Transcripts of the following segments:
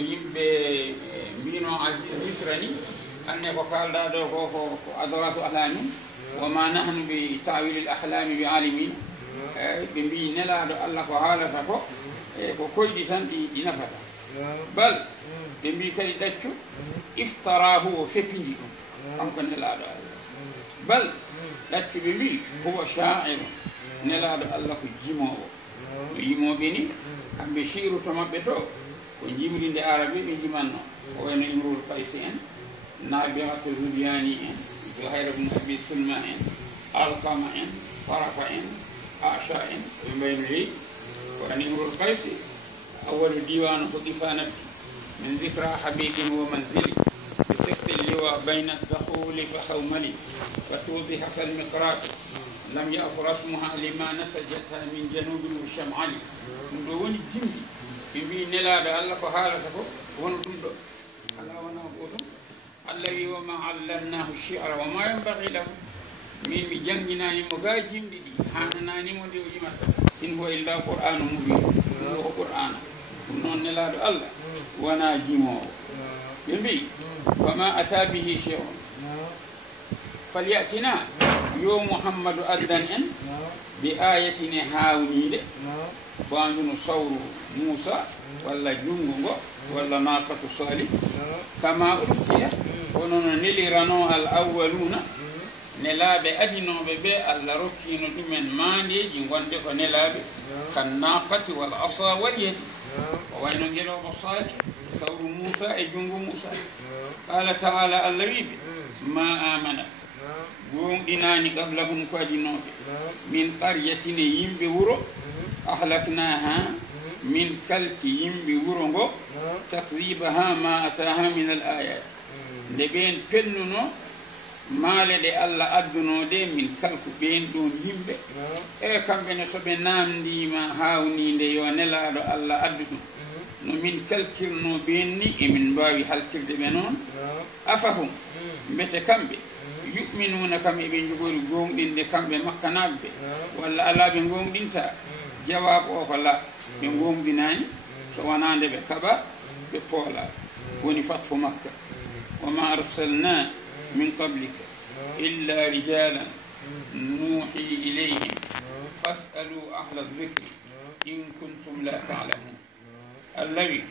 yimɓe mbino Aziz Misrani anne ko kalda ɗo ko adoratu ahlami wama nahnu bi tawil al ahlami bi alimin ɓe mbi nelaɗo Allah ko haalata ko ko koyɗi tan ɗi nafata bal ɓe mbi kadi ɗaccu iftarahu o feppidi ɗum kanko nelaɗo Allah bal ɗaccu ɓe mbi huwa sha'iru nelaɗo Allah ko jimowo no yimoɓe ni kamɓe shiru to maɓɓe to ko jimrinde arabe ɓe jimanno ko wayno Imrul Qaysi en Nabiatu Zubyani en Zuhair ibn Abi Sulma en Alqama en Farafa en Asha en ɓe mbayno leydi ko an Imrul Qaysi awalu diwanu ko ɗifanat min dhikra habibin wa manzili بسقط اللواء بين الدخول فحوملي فتوضح فالمقراء لم يأفرشمها لما نسجتها من جنوب الشمعل من دون الجندي في بين لا الله فحالته ونطمد على ونقول الذي وما علمناه الشعر وما ينبغي له من جنجنا مجاجم دي حاننا نمودي وجمع إن هو إلا قرآن مبين هو قرآن نون لا الله وناجمه يبي وما أتى به شيء فليأتنا يوم محمد أدن إن بآية هاونيل بانجن صور موسى ولا جنغو ولا ناقة صالح كما أرسل ونون نلي رنو الأولون نلاب أدنو ببي الله ركين من ماني جنغون ديكو نلاب كالناقة والعصا واليد وين نجلو بصالح صور موسى جنغو موسى قال تعالى اللبيب ما آمن قوم إناني قبلهم كاجنوك من قرية يمبي ورو أحلقناها من كلك يمبي ورو تقريبها ما أتاها من الآيات لبين كننو ما لدي الله أدنو دي من كلك بين دون يمبي كم بين سبي نام دي ما هاوني دي ونلا الله أدنو من كلكرنو بيني من باوي حلكرد بنون أفهم متكمبي يؤمنون كم ابن جبور قوم دين كم بمكاناب ولا ألا بن قوم دين تا جواب أوفلا بن قوم ديناني سوانا عند بكبا بفولا ونفتح مكة وما أرسلنا من قبلك إلا رجالا نوحي إليهم فاسألوا أهل الذكر إن كنتم لا تعلمون الذي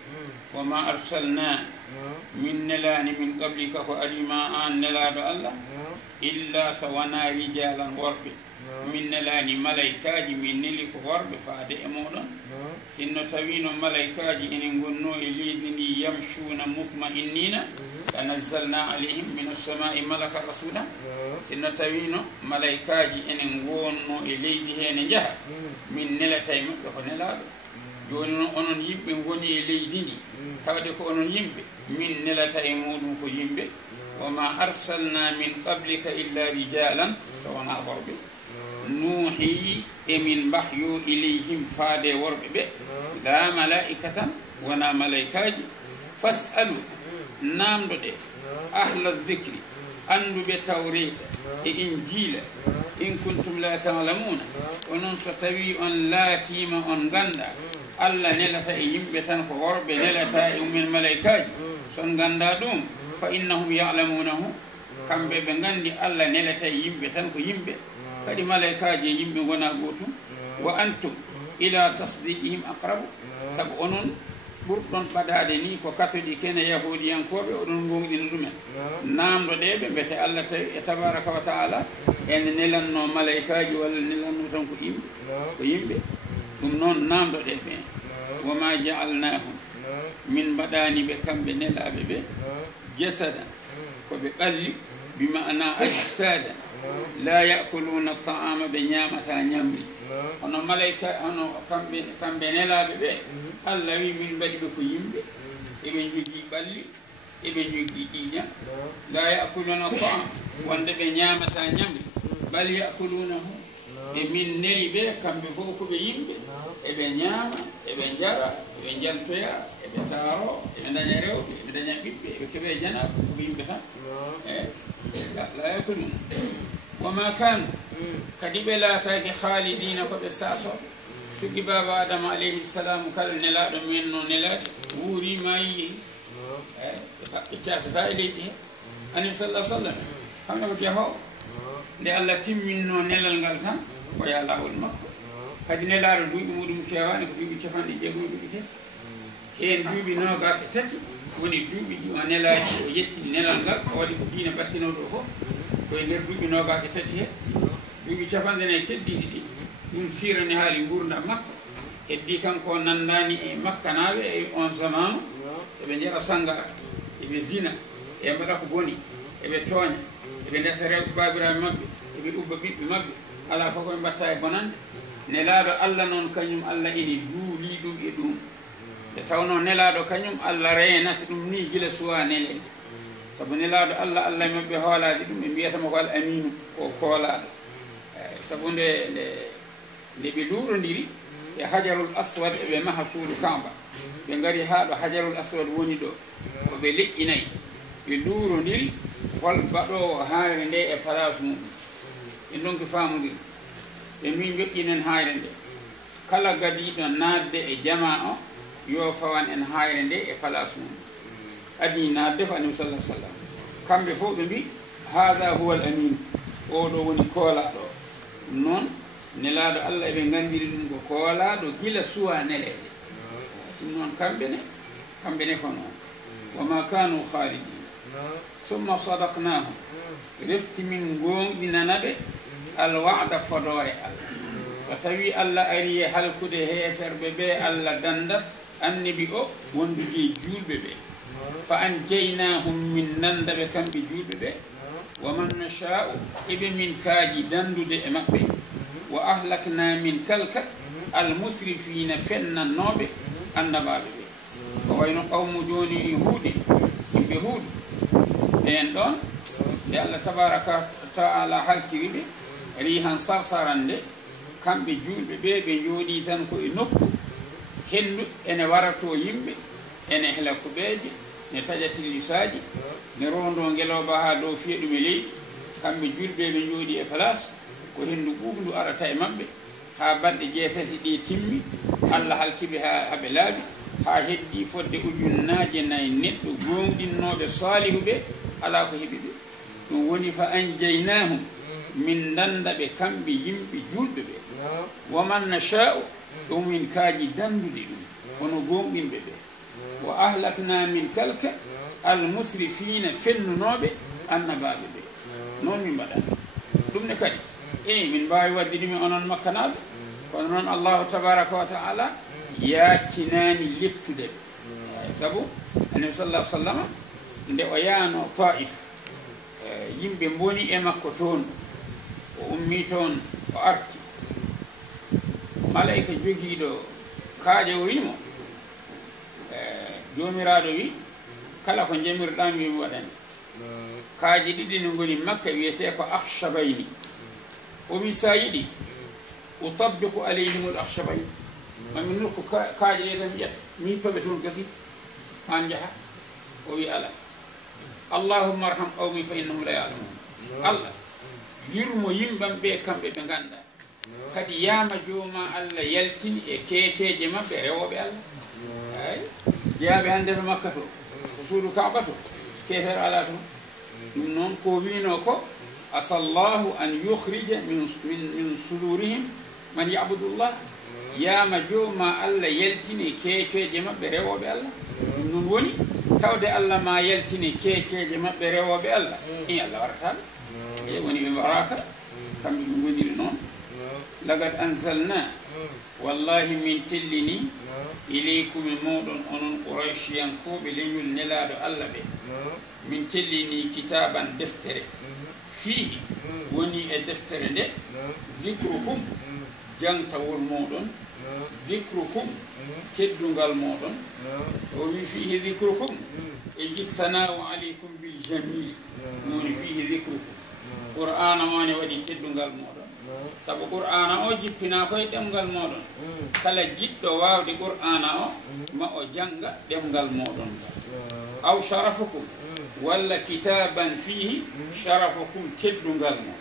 وما أرسلنا من نلان من قبلك فألما أن نلاد الله إلا سوانا رجالا ورب من نلان ملائكاج من نلك ورب فاد أمولا سنو توين ملائكاج إن قنوا إليذني يمشون مطمئنين فنزلنا عليهم من السماء ملك رسولا سنو توين ملائكاج إن قنوا إليذه نجح من نلتين فنلاد joni onon yimɓe goni e leydi ndi tawde ko onon yimɓe min nelata e muɗum ko yimɓe wama arsalna min qablika illa rijalan so wona worɓe nuuhi emin mbahyo ilayhim faade worɓe ɓe la malaikatan wona malaikaji fasalu namdoɗe ahla dhicri anduɓe tawreta e injila in kuntum la ta'lamuna onon so tawi on laatima on ganda Allah nelata e yimɓe tan ko worɓe nelata e umen malaikaji son ganda ɗum fa innahum ya'lamunahu kamɓe ɓe gandi Allah nelata e yimɓe tan ko yimɓe kadi malaikaji e yimɓe gona gotum wa antum ila tasdiqihim aqrabu sabu onon ɓurɗon ɓadade ni ko katoɗi kene yahudiyankoɓe oɗon gonɗina ɗumen namdoɗeɓe mbete Allah tawi e tabaraka wa taala ene nelanno malaikaji walla nelanno tan ko yimɓe ɗum noon namdoɗe ɓe wama ja'alnahum min mbaɗani ɓe kamɓe nelaɓe ɓe jasada koɓe ɓalli bima'ana ajsada la ya'kuluna ta'ama ɓe ñamata ñamri hono malaika hono kamɓe nelaɓe ɓe Allah wi min mbaɗi ɓe ko yimɓe eɓe jogui ɓalli eɓe jogui ƴiƴam la ya'kuluna ta'ama wonde ɓe ñamata ñamri bal ya'kulunahu e min neli ɓe kamɓe fof koɓe yimɓe eɓe ñaama eɓe jara eɓe jaltoya eɓe taaro eɓe daña rewɓe eɓe daña ɓiɓɓe eɓe keeɓe janaba ko yimɓe tan la yakuluna wama kanu kadi ɓe laataki haalidina koɓe sasoɓe tugi baba adama alayhi salam kala nelaɗo men no nelaɗo wuurima yiyi ittata e leydi he annabi sallah sallam hamne ko jeehowo nde allah timminno nelal ngal tan o yaa lawol makko kadi nelaɗo duuɓi muɗum kewani ko duuɓi capanɗe jeegoyi duuɓi tati hen duuɓi nogas e tati woni duuɓi ɗi o nelaji o yetti nelal ngal o waɗi ko diina battinoɗo fof koye nder duuɓi nogas e tati he duuɓi capanɗe nayi keddiɗi ɗi ɗum sirani haali gurdam makko heddi kanko nandani e makkanaɓe e on zamanu eɓe jara sangara eɓe zina e mbaɗa ko boni eɓe tooña eɓe ndesa rewɓe babiraɓe mabɓe eɓe ubba ɓiɓɓe mabɓe ala fof koɓe mbatta e bonande nelaɗo allah noon kañum allah ene duuli ɗum e ɗum e tawno nelaɗo kañum allah renata ɗum ni gila suwa nelede saabu nelaɗo allah allah mabɓe hoolade ɗum ɓe mbiyatamo ko al aminu o koolaɗo saabu nde ɓe luurodiri e hajarul aswad eɓe maha suudu kamba ɓe gari ha ɗo hajarul aswad woni ɗo koɓe leƴƴinayi ɓe luurodiri hol baɗowo hayre nde e place muɗum ɓe donki famodiri ɓe min joƴƴinen hayre nde kala gadiɗo nadde e jama o yo fawan en hayre nde e place muɗum adi nadde ko annabi sallah sallam kamɓe fof ɓe mbi hada huwa al amin oɗo woni koolaɗo ɗum noon nelaɗo allah eɓe gandiri ɗum ko koolaɗo gila suwa neleɗe ɗum noon kamɓe ne ko noon wama kanu khalidin summa sadaknahum refti min gonɗinanaɓe alwa'da fodore allah so tawi allah ari e halkude heeferɓe ɓe allah dandat annabi o wondude julɓe ɓe fa anjaynahum min nandaɓe kamɓe julɓe ɓe wa man nasha'u eɓe min kaaji dandude e maɓɓe wa ahlakna min kalka almusrifina fennannoɓe annabaɓe ɓe ko wayno qawmu joni huuɗe yimɓe huuɗe ɓen ɗon nde allah tabaraka taala halkiriɓe rihan sarsarande kamɓe julɓe ɓe ɓe jooɗi tan koye nokku hendu ene warato yimɓe ene hela kuɓeje ne taƴa tillisaji ne rondo ngeloba ha dow fiya ɗum e leydi kamɓe julɓe ɓe jooɗi e place ko hendu ɓuɓndu arata e maɓɓe ha balɗe 6 ɗi timmi allah halkiɓe haɓe laaɓi ha heddi fodde ujunnaje nayi neɗɗo gonɗinnoɓe salihuɓe ala ko heeɓi ɓe ɗum woni fa anjaynahum min dandaɓe kamɓe yimɓe julɓe ɓe waman nasha'u ɗum min kaaji dandude ɗum hono gonɗinɓe ɓe wa ahlakna min kalka almusrifina fennunoɓe annabaɓe ɓe noon min mbaɗa ɗum ne kadi min mbawi wadde ɗumi onon makkanaɓe kono noon allahu tabaraka wa taala yaccinani lettude ɓe saabu annabi sallah sallam nde o yaano taif yimɓe boni e makko toon o ummi toon o arti malayika jogiiɗo kaaƴe o wimo joomiraɗo wi kala ko jamirɗam wimi waɗani kaaji ɗiɗi ne goni makka wiyete ko akhshabayni o wi sa yiɗi utabbiqu alayhim l akhshabayni mami nokku kaaje ɗe tan ƴetta mi paɓe toon gasi han jaaha o wi ala allahumma arham qawmi fa innahum la ya'lamun allah yurmo yimɓam ɓe kamɓe ɓe ganda kadi yama jooma allah yaltini e keeteje mabɓe rewoɓe allah ay jeyaɓe hande to makka to ko suudu kaaba to keetere ala toon ɗum noon ko wino ko asallahu an yukhrija min sudurihim man ya'budullah yama jooma allah yaltini keeteje mabɓe rewoɓe allah ɗum noon woni tawde allah ma yaltini keeteje mabɓe rewoɓe allah i allah warataɓe e woni ɓe mbaraka kamɓe ɓe goniri noon lagad anzalna wallahi min tellini ileykum e moɗon onon qouraychiyankoɓe leñol nelaɗo allah ɓe min tellini kitaban deftere fihi woni e deftere nde dicrukum jangtawol moɗon dicrukum teddungal moɗon o wi fihi dicrukum e jissanau aleykum bil jamil woni fihi dicrukum qur'ana mone waɗi teddungal moɗon sabu qur'ana o jippina koye ɗemgal moɗon kala jiɗɗo wawde qur'ana o ma o janga ɗemgal moɗon aw sharafukum walla kitaban fihi sharafukum teddungal mo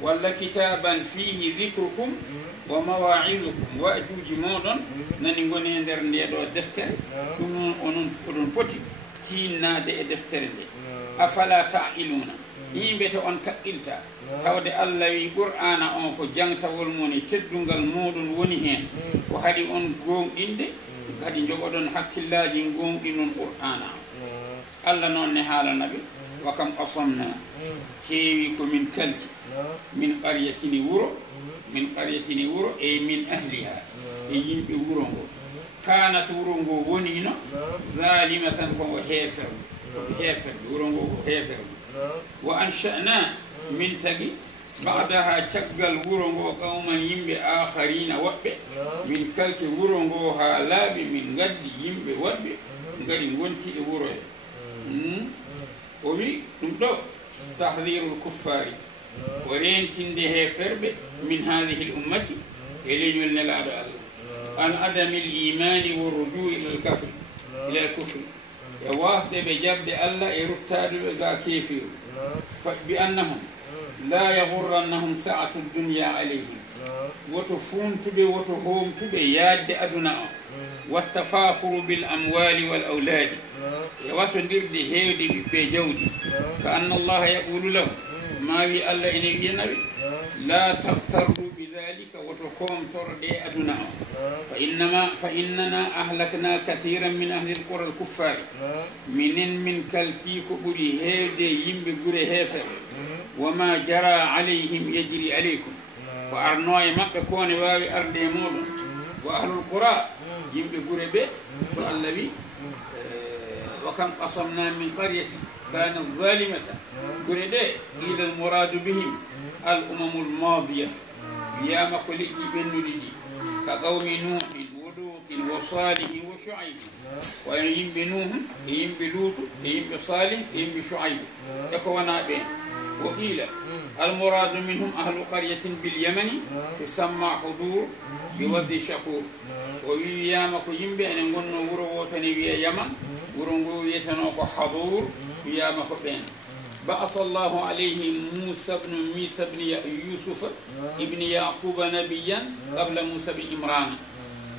walla kitaban fihi dicrukum ومواعظكم وأجوج موضن ناني غوني ندر ندو دفتر دون اونون فوتي تينا دي دفتر دي أفلا تعقلون يمبيت on kaɓɓilta tawde allah wi qur'ana on ko jangtawol moni teddungal moɗon woni hen ko haɗi on gonɗinde kadi jogoɗon hakkillaji gonɗi non qur'ana allah noon ne haalanaɓe wa kam qasamna keewi ko min kalki min qaryatini wuro e min ahliha e yimɓe wuro ngo kanat wuro ngo wonino zalimatan komo heeferde wuro ngo ko heeferde wa ansha'na min tagi ba'daha caggal wuro ngo qawman yimɓe akharina woɓɓe min kalki wuro ngo ha laaɓi min gaddi yimɓe woɓɓe ngari gonti e wuro he o wi ɗum ɗo tahdhirul kuffari o rentinde heferɓe min hadihi l ummati e leñol nelaɗo allah an adami l imani wa rujui ila l kufri e wasde ɓe jabde allah e ruttadeɓe ga kefiru bi annahum la yagurrannahum sa'atu dunya alayhim woto funtuɓe woto homtuɓe yaadde aduna o wattafafuru bil amwali wal awladi e wasodirde hewde ɓiɓɓe jawdi ka anna allaha yaqulu lahu ma wi allah ene wiyanaɓe la tabtarru bidhalika woto komtorɗe aduna o fa innana ahlakna kathiran min ahli lqura l kuffari minen min kalki ko ɓuuri hewde yimɓe gure heefere wama jara alayhim yajri aleykum ko arno e maɓɓe kone wawi arde e moɗon wa ahlul qura yimɓe gure ɓe to allah wi wa kam qasamna min qaryatin kanat zalimatan gure ɗe qila al muradu bihim al umamul madiya wiyama ko liƴƴi ɓennuɗi ɗi ka qawmi nuhin wa lutin wa salihin wa shuaibi wayo yimɓe nuhu e yimɓe lutu e yimɓe salih e yimɓe shuaibu e ko wona ɓen وقيل المراد منهم أهل قرية باليمن تسمى حضور بوذي شكور ويامك يمبي أن نقول ورو تنبي يمن ورو يتنوك حضور يامك بين بعث الله عليه موسى بن يوسف ابن يعقوب نبيا قبل موسى بإمران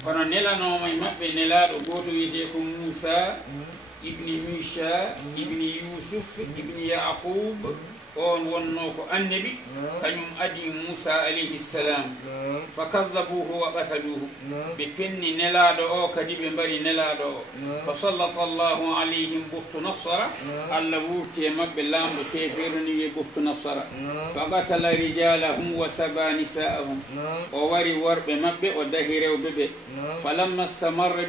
كنا نلا نوم يمبي نلا رغوت يتيكم موسى ابن ميشا ابن يوسف ابن يعقوب on wonno ko annabi kañum adi Musa alayhi salam fakadabuhu wa qataluhu ɓe penni nelaɗo o kadi ɓe mbari nelaɗo o fa sallata allahu alayhim buftu nassara allah wurti e maɓɓe lamɗo kefeero ni wiye buftu nassara fa qatala rijalahum wa saba nisa'ahum o wari worɓe maɓɓe o dahi rewɓe ɓe falamma stamarra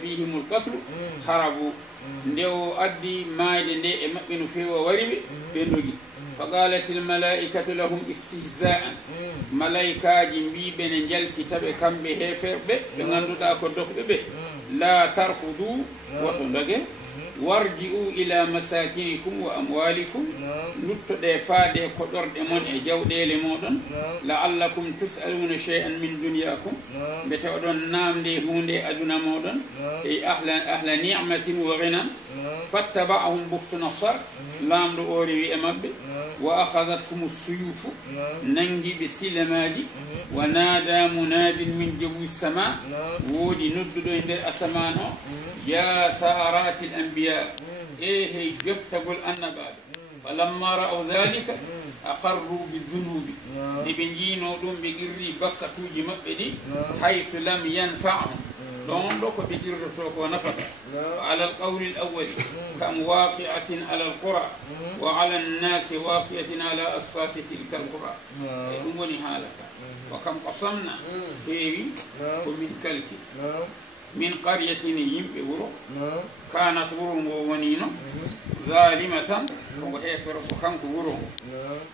fihim lqatlu harabu nde o addi maayde nde e maɓɓe no feewi o wari ɓe dogi fa qalat il malaikatu lahum istihza'an malaikaji mbiɓe ne jalkitaɓe kamɓe heeferɓe ɓe ngannduɗa ko dokɓe ɓe la tarhudu woto doge warji'u ila masakinikum wa amwalikum luttoɗe faade koɗorɗe mon e jawɗele moɗon la'allakum tus'aluna shay'an min dunyakum mbete oɗon namde hunde aduna moɗon e ahla ni'matin wa ghinan fattaba'ahum buftu nassar lamɗo o rewi e mabɓe wa akhadathum suyufu nangi ɓe silamaji wa nada munadin min jawi sama woodi nodduɗo e nder asaman o ya sa'arati l anbiya hey joftagol annabaɓe falamma ra'aw dhalika aqarru bidunubi nde ɓe jiino ɗum ɓe qirri bakkatuji maɓɓe ɗi haythu lam yanfa'hum ɗon ɗo ko ɓe qirdoto ko nafata ala alqawli l awwali kam waqi'atin ala alqura wa ala nnasi waqi'atin ala asfasi tilka alqura e ɗum woni haala ka wa kam qasamna heewi ko min kalki min qaryatin yimɓe wuro kanat wuro ngo wonino zalimatan koko heefere ko kanko wuro ngo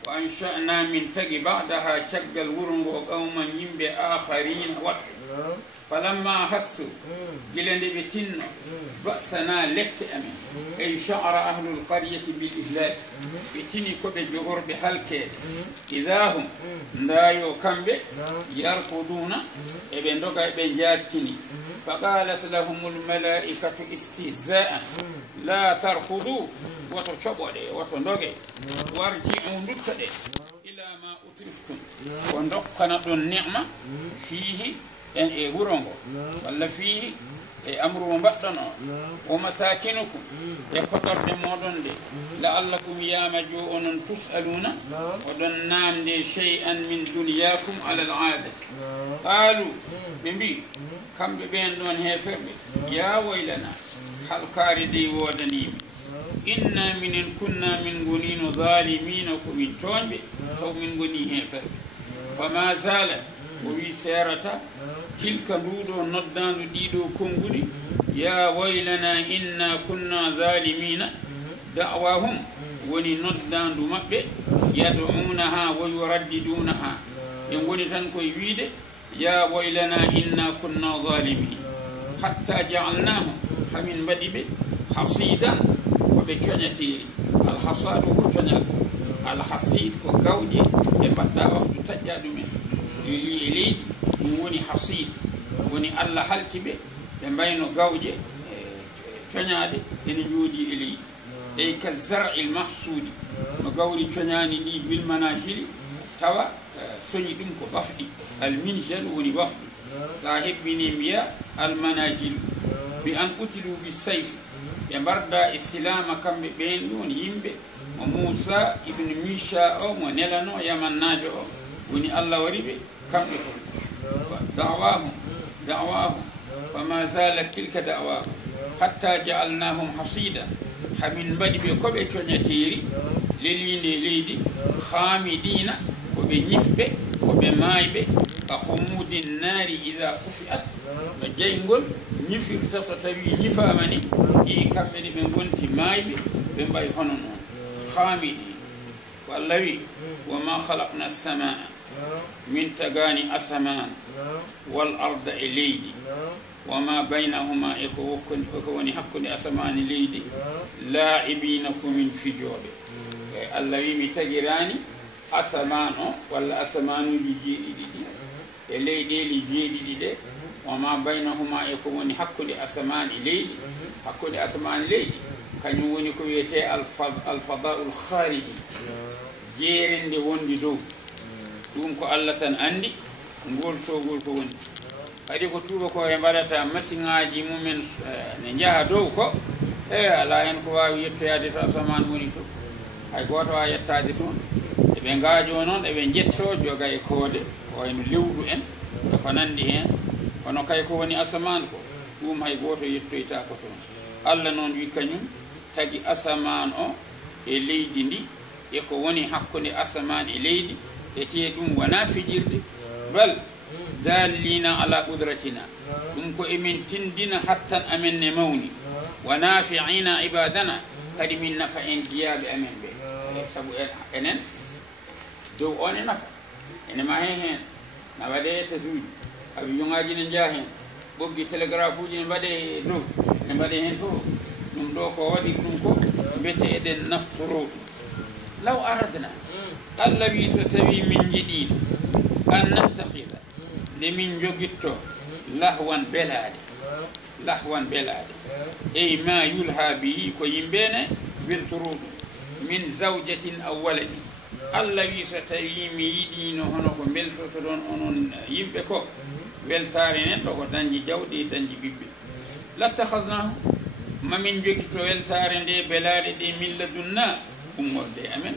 wa ansha'na min tagi ba'daha caggal wuro ngo qawman yimɓe akharina waɗɓe falamma hassu gila nde ɓe tinno ba'sana lefte amen ay sha'ara ahlul qaryati bil ihlak ɓe tini koɓe jogorɓe halkede idahum ndayo kamɓe yarkuduna eɓe doga eɓe jattini فقالت لهم الملائكة استهزاء لا تركضوا وتشبوا وتندقوا وارجعوا نتدي إلى إلى ما أترفتم وندقنا دون نعمة فيه en e wuro ngo walla fii e amru mbaɗɗono wo masakinukum e koɗorɗe moɗon de la'allakum yamajo onon tusaluna oɗon namde shay'an min duniyakum ala al'adati qaalu ɓe mbi kamɓe ɓen ɗon heferɓe ya waylana halkaari dey wodanimi inna minen kunna min gonino zalimina komin toñɓe saw min goni heferɓe fama zala o wi serata tilka nduɗo noddandu ɗiɗo konguɗi ya waylana inna kunna zalimina da'wahum woni noddandu maɓɓe yad'unaha wa yuraddidunaha ɓe goni tan koye wiide ya waylana inna kunna zalimin hatta ja'alnahum hamin mbaɗi ɓe hasidan koɓe coñatiri alhasadu ko coñal alhasid ko gawƴe ɓe mbaɗɗa waftu taƴƴa ɗumen joli e leydi ɗum woni hasid woni allah halti ɓe ɓe mbayno gawƴe coñade ene jooɗi e leydi ey ka zar'il mahsudi no gawri coñani ɗi bil manajili tawa soñi ɗum ko bafɗi alminjal woni bafɗi sa hebbini mbiya almanajilu bi an utilu bi sayfi ɓe mbarda e silama kamɓe ɓen ɗum woni yimɓe mo moussa ibne misha o mo nelano yamannajo o woni allah wari ɓe kamɓe fof da'wahum fama zalat tilka da'wahum hatta ja'alnahum hasida hamin mbaɗi ɓe koɓe coñateri lelinde leydi hamidina koɓe ñifɓe koɓe maayɓe ka humudi naari ida ufiat no jeygol ñifirta so tawi ñifama ni i kamɓe ɗe ɓe gonti maayɓe ɓe mbay hono noon hamidina ko allah wi wama halaqna samaa min tagani asaman wal arda e leydi wama baynahuma e ko woni hakkude asamani leydi la'ibina komin fijoɓe e allah wi mi tagirani asaman o walla asamanuji jeeɗiɗi ɗi e leyɗeli jeeɗiɗi ɗe wama baynahuma e ko woni hakkude asamani leydi hakkude asamani leydi kañum woni ko wiyete alfadaul khariji jeerende wondi dow ɗum ko allah tan andi ngol togol ko woni kadi ko tuuba ko e mbaɗata machine ngaji mumen ne jaaha dow ko ala hen ko wawi yettoyade to asaman woni to hay goto wawi yettade toon eɓe ngaajo noon eɓe jetto joga e koode wayno lewru en ko nandi hen kono kay ko woni asaman ko ɗum hay goto yettoyta ko toon allah noon wi kañum tagi asaman o e leydi ndi e ko woni hakkude asaman e leydi ete ɗum wona fijirde bal dallina ala qudratina ɗum ko emin tindina hattan amen ne mawni wa nafi'ina ibadana kadi min nafa en jiyaɓe amen ɓe saabu enen dow on e nafa ene ma hen na waɗe tasuji avion ngaji ne jaa hen ɓoggi télégraphe uji ne mbaɗe dow ne mbaɗe hen fof ɗum ɗo ko waɗi ɗum ko mbete eɗen naftoro law aradna allah wi so tawi min jiɗino an nattahida nde min jogitto lahwan belade ey ma yulha bihi ko yimbene weltoruɗum min zawjatin aw waladi allah wi so tawi mi yiɗino hono ko beltoto ɗon onon yimɓe ko weltare neɗɗo ko dañji jawɗi dañji ɓiɓɓe lattahadnahu mamin jogitto weltare nde belade ɗe min ladunna ummorde amen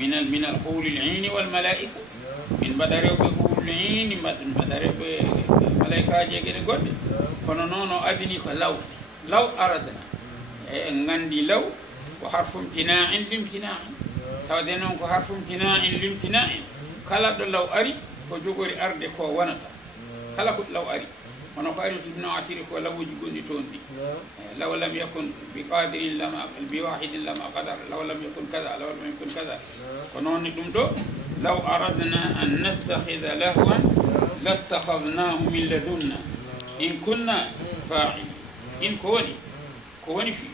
من الحور العين والملائكة من بدر بحور العين من بدر بملائكة جيجي غود kono nono adini ko law aradna e ngandi law ko harfu imtina'in limtina'in tawde non ko harfu imtina'in limtina'in kala do law ari ko jogori arde ko wonata kala ko law ari hono ko ari ibn asir ko lawuji gondi toon ɗi law lam yakun bi qadirin lama bi wahidin lama qadar law lam yakun kaza law lam yakun kaza ko noon ɗum ɗo law aradna an nattakhidha lahwan lattakhadnahu min ladunna in kunna fa'il in ko woni fi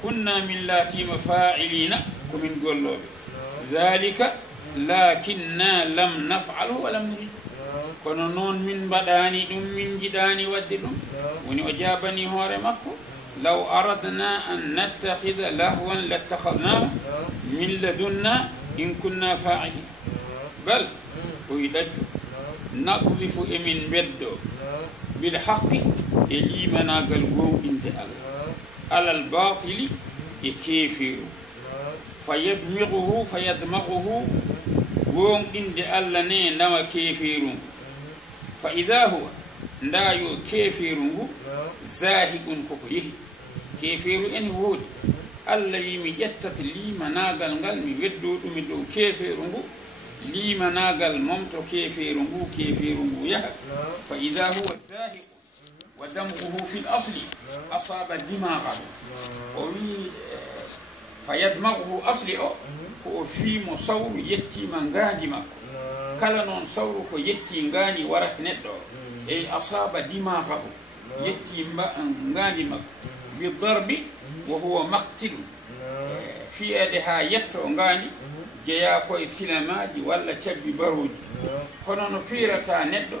kunna min latima fa'ilina ko min golloɓe dhalika lakinna lam naf'alu wa lam nurid kono noon min mbaɗani ɗum min jiɗani wadde ɗum woni o jabani hoore makko law aradna an nattakhidha lahwan lattakhadnahu min ladunna in kunna fa'ilin بل ويدج نقذف من بدو بالحق يجي مناقل قوم انت على الباطل يكيفر فيدمغه قوم انت الله نما كيفر فإذا هو لا يكيفر زاهق كوكيه كيفر إن هو الله يمي جتت لي مناقل مي بدو دو كيفر لي مناقل ممتو كيفر يهب فإذا هو زاهق ودمغه في الأصل أصاب الدماغ فيدمغه أصلي هو في مصور يتي من غادما كلا نون صور كو يتي غاني ورت ندو أي أصاب دماغه يتي غادما بالضرب وهو مقتل في يدها يتو غاني جيا كوي سلاماجي ولا تشبي برودي kono firata neddo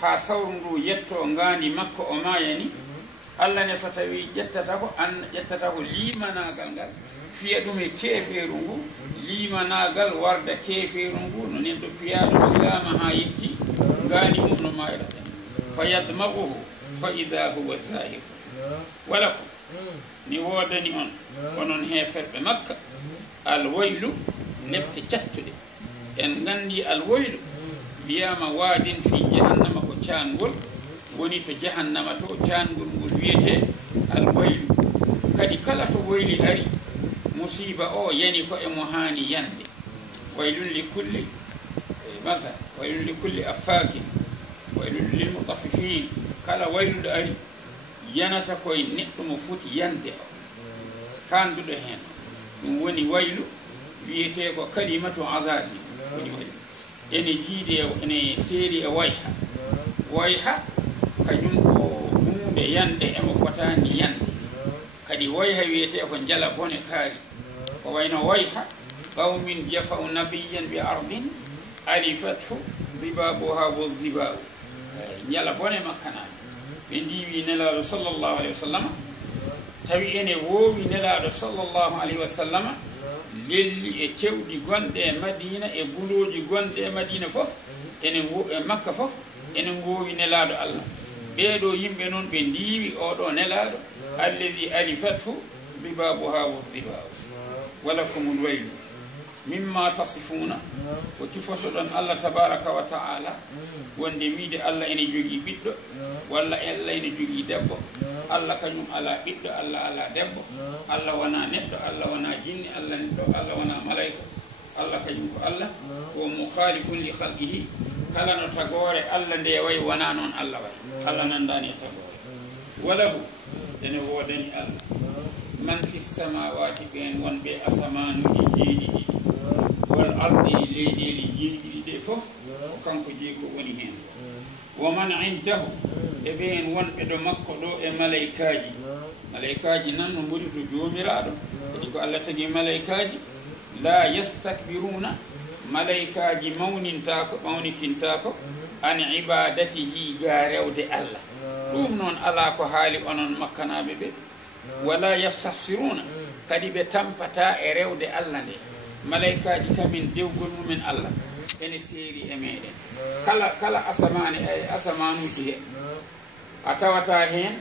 ha sawru yetto ngani makko o mayani alla ne fatawi jettata ko an jettata ko limanagal ngal fiya dum e keferu ngu limanagal warda keferu ngu no neddo fiyaado silama ha yetti ngani mum no mayra fayadmaghuhu fa idha huwa sahib wala ni wodani on onon heferbe makka al waylu nebte cattude en gandi al waylu biyama wadin fi jahannama ko caangol woni to jahannama to caangol ngol wiyete al waylu kadi kala to wayli ari musiba o yani ko e mo hani yande waylun li kulli masa waylun li kulli affakin waylun lil mutaffifin kala waylu ari yanata koy neddo mo futi yande o kandudo hen dum woni waylu wiyete ko kalimatu azabi woni waylu ene jiide ene seeri e wayha kañum ko hunde yande emo fotani yande kadi wayha wiyete ko jala bone kaari ko wayno wayha qawmin jafa'u nabiyyan bi ardin alifathu dibabuha wa dibau jala bone makkana be ndiwi nelaado sallallahu alaihi wasallam tawi ene woowi nelaado sallallahu alaihi wasallam lelli e tewdi gonde Madina e buloji gonde Madina fof ene e Makka fof ene ngowi nelaado Allah beedo yimbe non be ndiwi odo nelaado alladhi alifathu bibabuha wa dibaw walakum alwayl mimma tasifuna wa tifatun Allah tabaraka wa ta'ala wonde wiide Allah ene jogi biddo walla Allah ene jogi debbo Allah kanyum ala biddo Allah ala debbo Allah wana neddo Allah wana jinni Allah neddo Allah wana malaika Allah kanyum ko Allah wa mukhalifun li khalqihi kala no tagore Allah de way wana non Allah way Allah nandani tagore walahu ene wodani Allah man fi samawati ben wonbe asamanu jeedi wal ardi leedi jeedi de fof kanko jeeko woni hen wa man indahu e ben wonbe do makko do e malaikaji nan no mburi to joomirado kadi ko Allah tagi malaikaji la yastakbiruna malaikaji mawnikinta ko an ibadatihi garewde Allah dum non ala ko haali onon makkanabe be wala yastahsiruna kadi be tampata e rewde Allah de malaikaji kamin dewgol mumen Allah ene seeri e meden kala asamanuji he atawata hen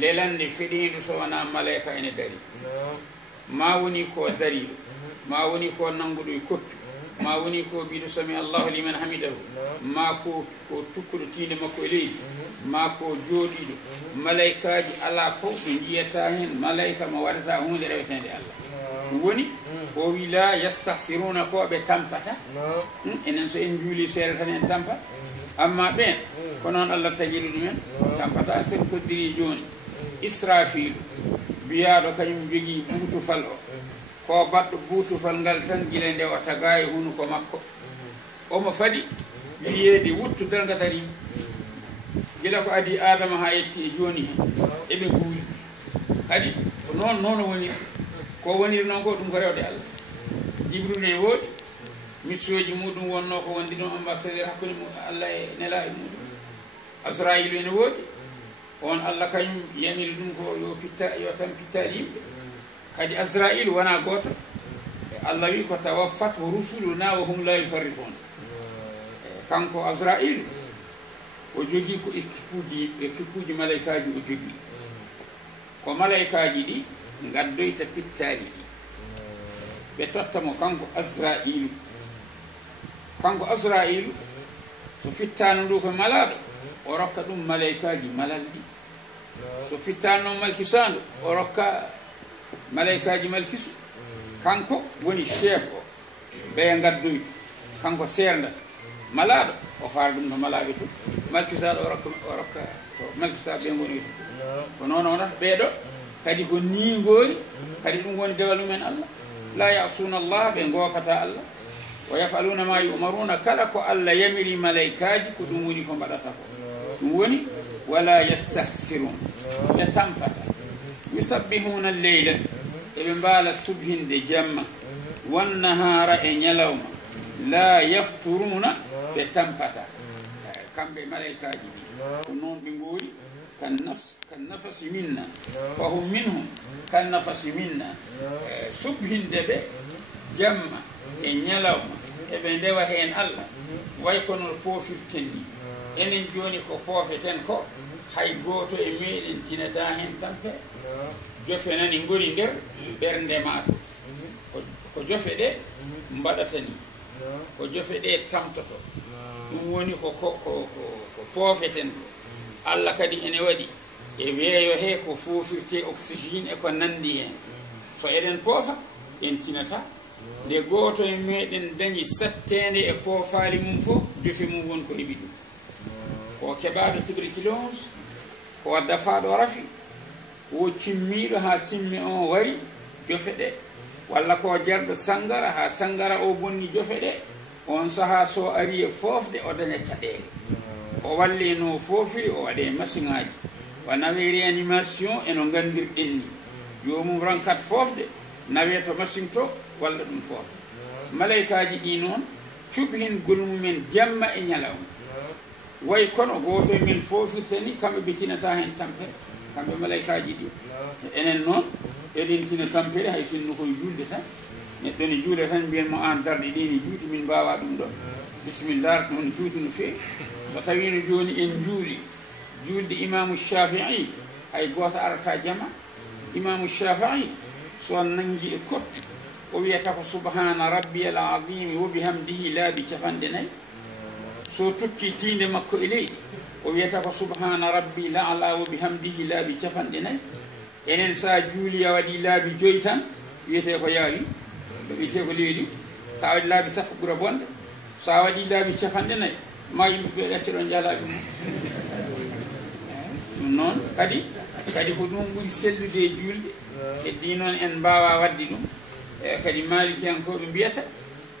lelande fedindu so wana malaika ene dari ma woni ko dari ma woni ko nangudo e koppi ma woni ko bidu sami Allahu liman hamidahu ma ko tukkudo tinde makko e ma ko jodido malaikaji ala fof be jiyata hen malaika ma wadata hunde rewtende Allah woni o wi la yastahsiruna ko be tampata enen so en juuli seere tan en tampa amma ben ko non Allah tajilu men tampata sen ko diri joni Israfil biyaado kanyum jogi buutu fal o ko baddo buutu fal ngal tan gile nde o tagay hunu ko makko o mo fadi wiyeede wuttu dal ngatari gila ko adi adama ha yetti joni e be guuri kadi non woni ko woni non ko dum ko rewde Allah Jibril ne wodi missioji mudum wonno ko wondi don ambassadeur hakkunde Allah e nela e mudum Azrail ne wodi on Allah kanyum yamiri dum ko yo tan pittali kadi Azrail wana goto Allah wi ko tawaffat rusuluna wa hum la yufarritun kanko Azrail o jogii ko équipe malaikaji o jogii ko malaikaji ɗi gaddoyta pittaɗi ɗi ɓe tottamo kanko Azrailu so fittano ndu ko malaɗo o rokka ɗum malaikaji malalɗi so fittano malkisandu o rokka malaikaji malkisu kanko woni chef o ɓeye gaddoytu kanko serdata malaɗo o faara ɗum to malaɓe to malkisaɗo o rokka to malkisaɓe ɓe goni to ko noon wonata ɓeeɗo kadi ko ni goori kadi ɗum woni dewal mumen Allah la yasuna Allah ɓe gokata Allah wa yafaluna ma yumaruna kala ko Allah yamiri malaikaji ko ɗum woni ko mbaɗata ko ɗum woni wala yastahsirun ɓe tampata yusabbihuna lleyla eɓe mbaala subhinde jamma wannahara e ñalawma la yafturuna ɓe tampata kamɓe malaikaji ɗi ko noon ɓe goori كالنفس منا فهم منهم كالنفس منا subhinde ɓe jamma e ñalawma eɓe ndewa heen Allah way kono poofirten ni enen joni ko poofeten ko hay gooto e meɗen tinata hen tampe jofe nani gori nder ɓernde mato ko jofe ɗe mbaɗata ni ko jofe ɗe tamtoto ɗum woni ko poofeten ko Allah kadi ene waɗi e weeyo he ko foofirte oxygéne e ko nandi hen so eɗen poofa en tinata nde gooto e meɗen dañi sattende e poofaali mum fof jofe mum won ko heɓi ɗum ko keɓaɗo tuberculose ko dafaɗo rafi ko cimmiɗo ha simmi on wari jofe ɗe walla ko jarɗo sangara ha sangara o bonni jofe ɗe on saha so ari e foofde o daña caɗele o walle no foofiri o waɗe machine aji o nawe réanimation eno gandirɗen ni jomum rankat foofde nawe to machine to walla ɗum foofde malaikaji ɗi noon cuɓhin golmumen jamma e ñalawma way kono goto e men foofirte ni kamɓe ɓe tinata hen tampere kamɓe malaikaji ɗi enen noon eɗen tina tampere hay sinno koye julde tan neɗɗo ne juule tan mbiyen mo an darɗe ɗi ne juuti min mbawa ɗum ɗo bisimillah ɗum juuti no feewi so tawino joni en juuli julde imamu Shafi'i hay goto arata jama imamu Shafi'i so nangi e kottu o wiyata ko subhana rabbiyal azimi wa bihamdihi laabi capanɗe nayyi so tukki tinde makko e leydi o wiyata ko subhana rabbi la'ala wa bihamdihi laabi capanɗe nayyi enen sa juuli a waɗi laabi joyi tan wiyete ko yaawi wiyete ko leydi sa waɗi laabi sappo ɓuura bonde sa waɗi laabi capanɗe nayyi ma yimɓeɓe ɗacceɗon jalaɓe mum ɗum noon kadi ko ɗum ɓuuri sellude e julde heddi noon en mbawa wadde ɗum e kadi malikiyankoɓe mbiyata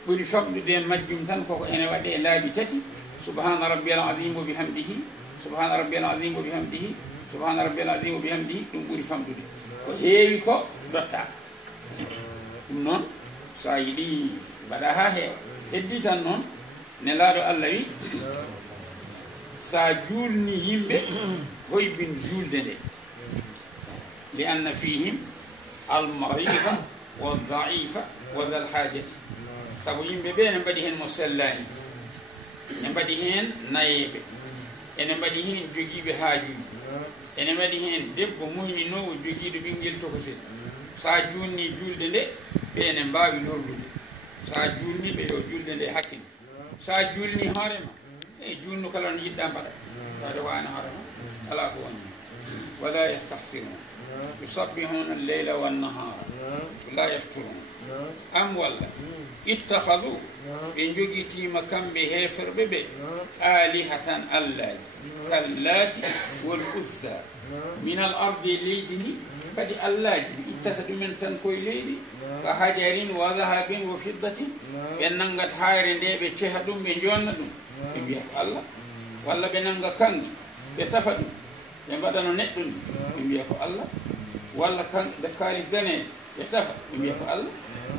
ɓuuri famɗude majjum tan koko ene waɗe e laabi tati subhana rabbiyal azim wa bihamdihi subhana rabbiyal azim wa bihamdihi subhana rabbiyal azim wa bihamdihi ɗum ɓuuri famɗude ko heewi ko dotta ɗum noon sa yiɗi mbaɗa ha heewa heddi tan noon nelaɗo Allah wi sa julni yimɓe hoybin julde nde li anna fihim almarida waldaifa wa dal hajati saabu yimɓe ɓe ne mbaɗi hen mo sellani ne mbaɗi hen nayeɓe ene mbaɗi hen joguiɓe haajuji ene mbaɗi hen debbo muyninowo joguiɗo ɓinguel tokosel sa julni julde nde ɓe ne mbawi lorlude sa julni ɓe yo julde nde hakkille sa julni hoorema e julnu kala no yiɗɗa mbaɗa kaɗa wani hoorema ala ko woni wala yastahsirun yusabbihuna alleyla wannahara la yafturun am walla ittakhadu ɓe jogitima kamɓe heferɓe ɓe alihatan allaji kallati wal uzza min al ardi leydi ndi kadi allaji ɓe ittata ɗumen tan koye leydi ka hajarin wa dahabin wa fiddatin ɓe nangat hayre nde ɓe ceha ɗum ɓe jonna ɗum ɓe mbiya ko Allah walla ɓe nanga kangi ɓe tafa ɗum ɓe mbaɗano neɗɗo ni ɓe mbiya ko Allah walla de kalis dane ɓe tafa ɓe mbiya ko Allah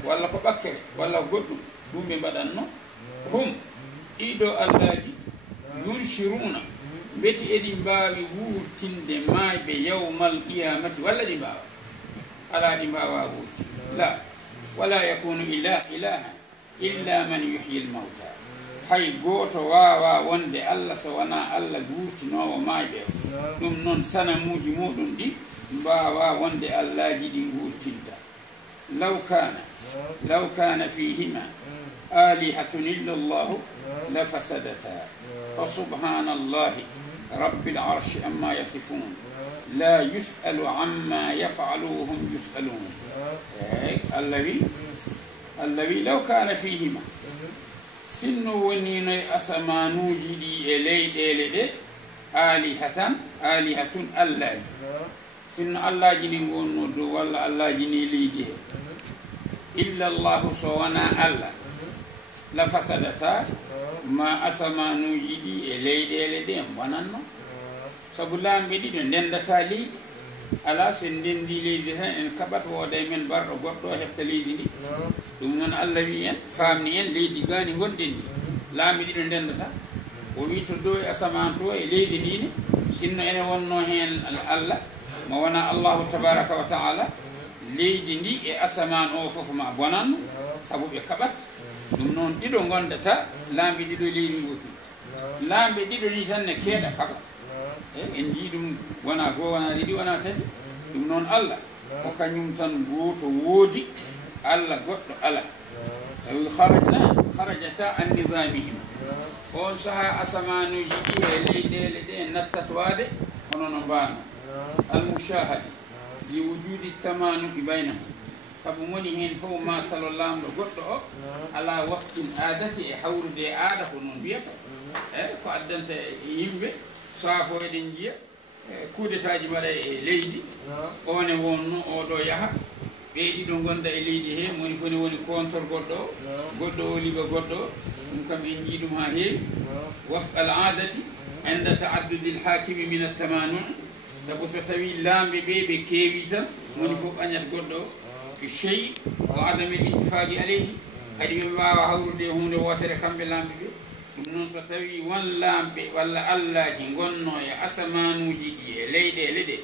walla ko ɓakkere walla goɗɗum ɗum ɓe mbaɗanno hum ɗiɗo allaji yunshiruna beti eɗi mbawi wurtinde mayɓe yawmal qiyamati walla ɗi mbawa ala ɗi mbawa wurti la wala yakunu ilahan illa man yuhyi l mawta hay gooto waawa wonde Allah so wona Allah guurtinowo maaje o ɗum noon sanamuuji muɗum ɗi mbawa wonde allaji ɗi guurtinta law kana fihima alihatun illa llahu la fasadata fa subhanallahi rabbil arshi amma yasifun la yus'alu amma yaf'alu wa hum yus'alun Allah wi law kana fihima sinno woni noye asamanuji ɗi e leyɗele ɗe alihatun allaji sinno allaji ni gonno dow walla allaji ni leydi he illa llahu so wona Allah la fasadata ma asamanuji ɗi e leyɗele ɗe bonanno sabu lamɓe ɗiɗo ndendata leydi ala so ndendi leydi tan en kaɓat wooda men barɗo goɗɗo heɓta leydi ndi ɗum noon Allah wi en famni en leydi gani gonɗen ndi laamɓe ɗiɗo ndendata o wi to dow e asaman to e leydi ndine sinno ene wonno hen Allah mo wona Allahu tabaraka wa taala leydi ndi e asaman o fof ma bonanno sabu ɓe kaɓat ɗum noon ɗiɗo gondata laamɓe ɗiɗo leydi goti laamɓe ɗiɗo ni tan ne keeɗa kaɓat en jii ɗum wona goo wona ɗiɗi wona tati ɗum noon Allah ko kañum tan gooto woodi Allah goɗɗo ala harajata an nidamihim on saha asamanuji ɗi e leyɗele ɗe nattat waade hono no mbano almushahadi li wujudi tamanuki baynahum sabu moni hen fof ma salo lamɗo goɗɗo o ala wafqin aadati e hawrude e aada ko noon mbiyata ko addanta yimɓe saafo eɗen jiya kudetaji mbaɗa e leydi one wonno oɗo yaaha ɓeyɗiɗo gonda e leydi he moni foni woni contre goɗɗo o goɗɗo o liga goɗɗo o ɗum kam en jii ɗum ha heewi wafqa al adati inde taaddudi l hakimi min attamanun sabu so tawi laamɓe ɓe ɓe keewi tan moni fof ɓañat goɗɗo o fi chey o adame l ittifaqi aleyhi kadi ɓe mbawa hawrude e hunde wotere kamɓe laamɓe ɓe ɗum noon so tawi won laamɓe walla allaji gonno e asamanuji ɗi e leyɗele ɗe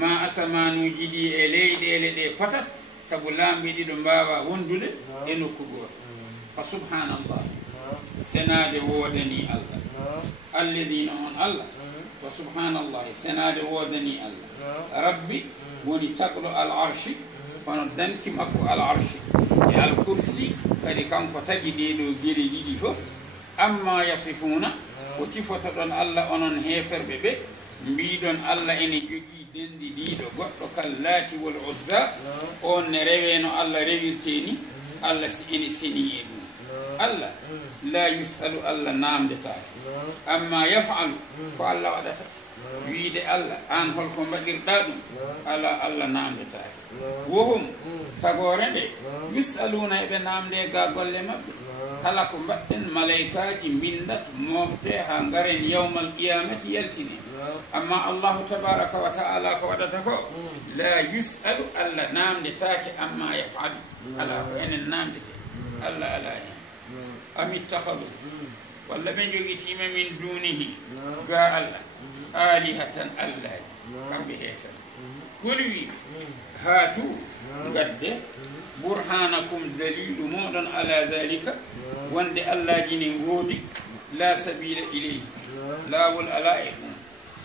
ma asamanuji ɗi e leyɗele ɗe patat sabu laamɓe ɗiɗo mbawa wondude e nokku goto fa subhanallah senade wodani Allah alladina on Allah fa subhanallah senade wodani Allah rabbi woni tagɗo al arshi hono danki makko al arshi e al kursi kadi kanko tagi ɗeɗo gueɗe ɗiɗi fof amma yasifuna ko cifota ɗon Allah onon heferɓe ɓe mbiɗon Allah ene jogii dendi ɗiɗo goɗɗo kal laati wal uzza on ne rewe no Allah rewirte ni Allah si ene seni e ɗum Allah la yusalu Allah namdetake amma yafalu ko Allah waɗata wiide Allah an holko mbaɗirɗa ɗum ala Allah namdetake wohum tagore nde yusaluna eɓe namde ga golle maɓɓe kala ko mbaɗɗen malaikaji mbindat mofte ha ngaren yawmal qiyamati yaltine amma Allahu tabaraka wa taala ko waɗata ko la yusalu Allah namdetake amma yafalu ala ko enen namdete Allah ala hen am ittakhadu walla ɓe jogitima min dunihi ga Allah alihatan allahi kamɓe hetan holi wi haatu gadde burhanakum dalilu moɗon ala dhalika wonde allaji ne ngoodi la sabila ileyhi laawol ala e ɗum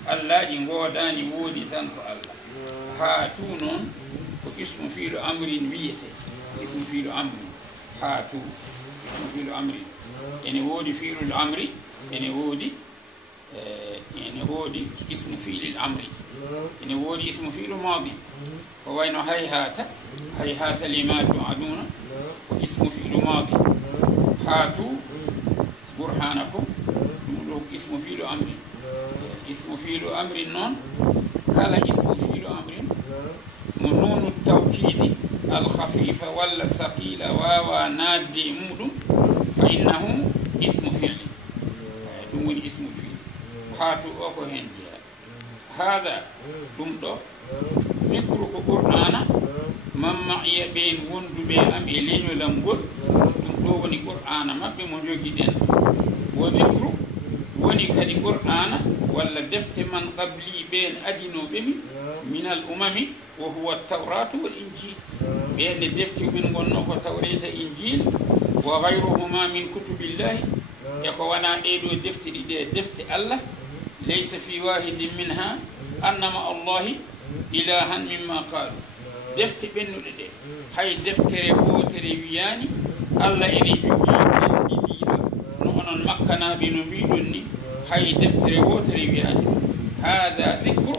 allaji ngoodani woodi tan ko Allah haatu noon ko ismu fiilu amrin wiyete ismu fiilu amrin haatu ismu fiilu amrin ene woodi fiilul amri ene woodi ismu fiilil amri ene woodi ismu fiilu maadi ko wayno hayhata lima tuaduna ko ismu fiilu maadi haatu burhanakum ɗum ɗo ismu fiilu amrin ismu fiilu amrin noon kala ismu fiilu amrin mo nunu tawkidi alkhafifa walla saqila wawa naadde e muɗum fa innahu ismu fiili ɗum woni ismu fiili haatu o ko hen jeeya hada ɗum ɗo micro ko qur'ana mamma iya ɓen wonduɓe am e leñolam ngol ɗum ɗo woni qur'ana maɓɓe mo jogiɗen wo micro woni kadi qur'ana walla defte man qabli ɓen adinoɓe mi minal umami wa huwa tawratu wal injil ɓenne defte min gonno ko tawreta injil wa gayruhuma min kutubillahi eko wana ɗeɗo defte ɗiɗe defte Allah laysa fi wahidin minha annama allahi ilahan mimma qalu defte ɓennuɗe ɗe hay deftere wotere wiyani Allah ene jogii ɗiɗiɗo no onon makkanaɓe no mbiɗon ni hay deftere wotere wiyani hada dhikru